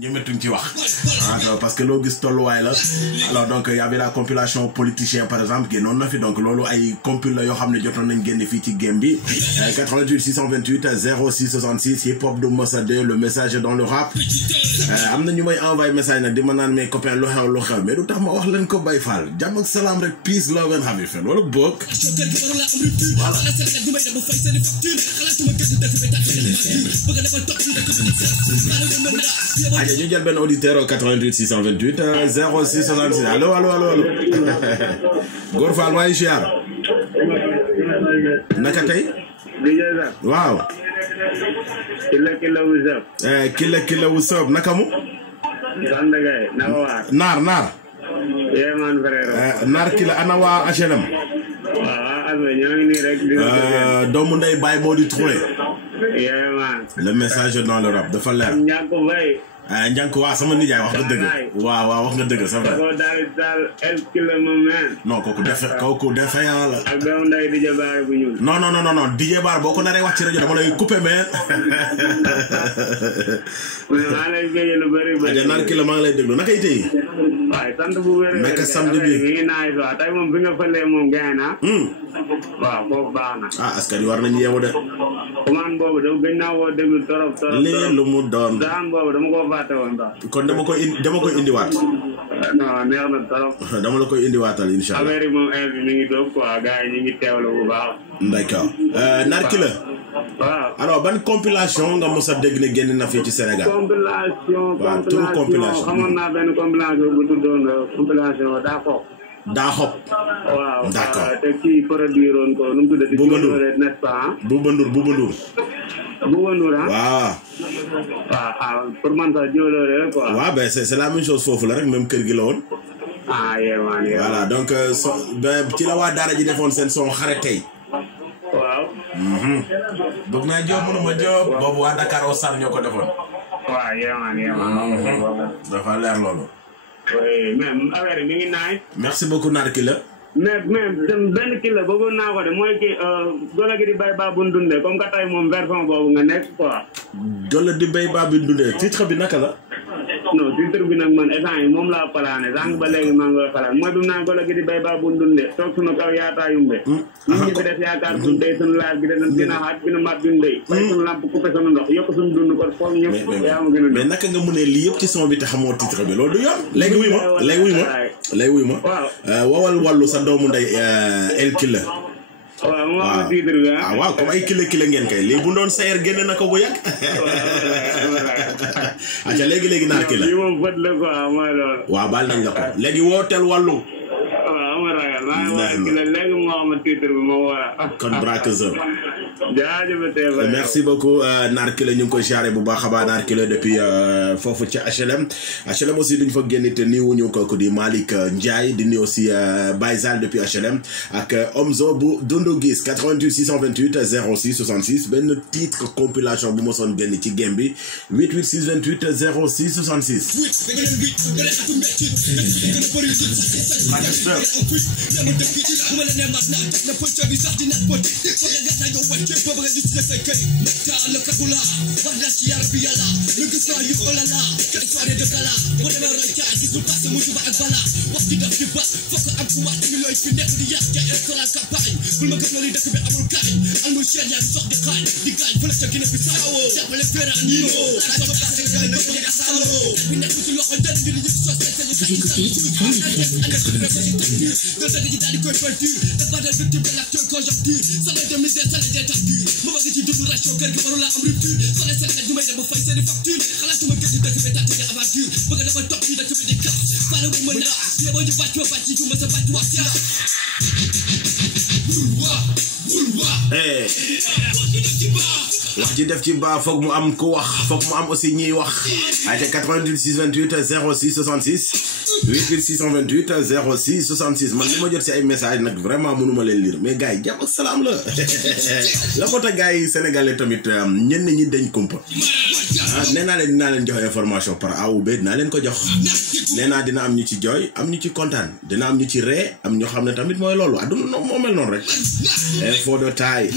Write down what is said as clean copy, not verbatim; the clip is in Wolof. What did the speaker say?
ñemetuñ ci wax parce que loo gis tolluwaay la alors donc y avait la compilation politicien par exemple génnoon na fi donc loolu ay compil la yoo xam ne jotoon nañ génne fii ci game bi 88 628 06 66 hip hop de Moussa D le message dans le rap am na ñu may envoyé message nag di ma naan mes copains lu xew mais du tax ma wax leen ko Baye Fall jàmm ak salaam rek peace love and happy fun wala boog voilà aja ñu jël benn auditeur 88 628 06 66 allo Góor Fall maa ngi siyaar naka tey waaw killa wu soob naka mu naar naar kila ana waa HLM doomu ndey baay boo di trouvé le message dans le rap dafa leer njànk waa sama nijaay wax nga dëgg waaw wax nga dëgg c'est vrai non kooku défaillant la non DJ Bar boo ko naree wax ci rajo dama lay coupé mais aja naar ki la maa ngi lay déglu naka itee waaye sant bu wér naka samedi bi mi ngi naay so tey moom bi nga fëlee moom gaay na waaw boobu baax na askan wi war nañu yeewu de commande boobu da gëj naa woo déglu torop lii lu mu doon daan boobu dama ko fàtte woon sax kon dama koy indiwaat non neex na torop dama la koy indiwaatal inshallah affaire yi moom bi mi ngi doog quoi gars yi ñu ngi teewlu bu baax d'accord Narki la waaw alors ban compilation nga mos a dégg ne génn na fii ci Sénégal compilation xamoon naa benn compilation bu tuddoon compilation daa xob waaw d'accord te kii produire woon ko nu mu tuddati Bouba Ndour n'est-ce pas Bouba Ndour waaw pour man sax jiwloore quoi waaw ben c'est la même chose foofu la rek même kër gi la woon yéemaan voilà donc ci la waa daara ji defoon seen son xare tey waaw bëgg naa Diop mënuma Diop boobu waa Dakar au Sar ñoo ko defoon waaw yéemaan dafa leer loolu oui même affaire mi ngi naay merci beaucoup Narki la mais benn kii la bëggoon naa ko de mooy kii golo gi di bay baa bu dundee comme que tey moom version boobu nga nekk quoi golo di bay baa bu dundee titre bi naka la non titre bi nag man instant yi moom laa palaane sànq ba léegi maa ngi koy palaan mooy bi mu naan golo gi di bay baa bu dundee toog suñu kaw yaataa yumbe nit ñi fi def yaakaar suñu day suñu laaj bi dina xaaj bi nu mat duñ day fay suñu lamp coupé suñu ndox yokk suñu dund kon foog ñëpp yaa ma gën a mais naka nga mënee lii yëpp ci son bi te xamoo titre bi loolu du yoon léegi wuy ma wowal wàllu sa doomu ndey El Killa waaw moo am titre bi waaw comme ay kila ngeen kay lii bu doon sayer génne na ko bu yàgg aca léegi Narki la lii moom bët la quoi mooy loolu waaw baal nañ la ko léegi wooteel wàllu waaw ma ragal maa ngi la léegi moo am titre bi moo war a kon braqueur jaajëf merci beaucoup Narki la ñu ngi koy siyaare bu baax a baax Narki la depuis foofu ci HLM aussi duñ fa génn te nii wuñu ko di Malick Ndiaye di nuyu aussi Baye Zal depuis HLM ak Omzo bu Dondo Gis 88 628 06 66 benn titre compilation bu mosoon génn ci game bi 88 628 06 66 wax ji def ci baa foog mu am ku wax foog mu am aussi ñiy wax ay 88 628 06 66 88 628 06 66 man li ma jot si ay message nag vraiment mënuma leen lire mais gars yi jàmm ak salaam la la moo tax gars yi sénégalais tamit ñenn ñi dañ kumpa nee naa leen dinaa leen jox information par A ou B dinaa leen ko jox nee naa dina am ñu ci jooy am ñu ci kontaan dina am ñu ci ree am ñoo xam ne tamit mooy loolu adduna moo mel noonu rek info de taille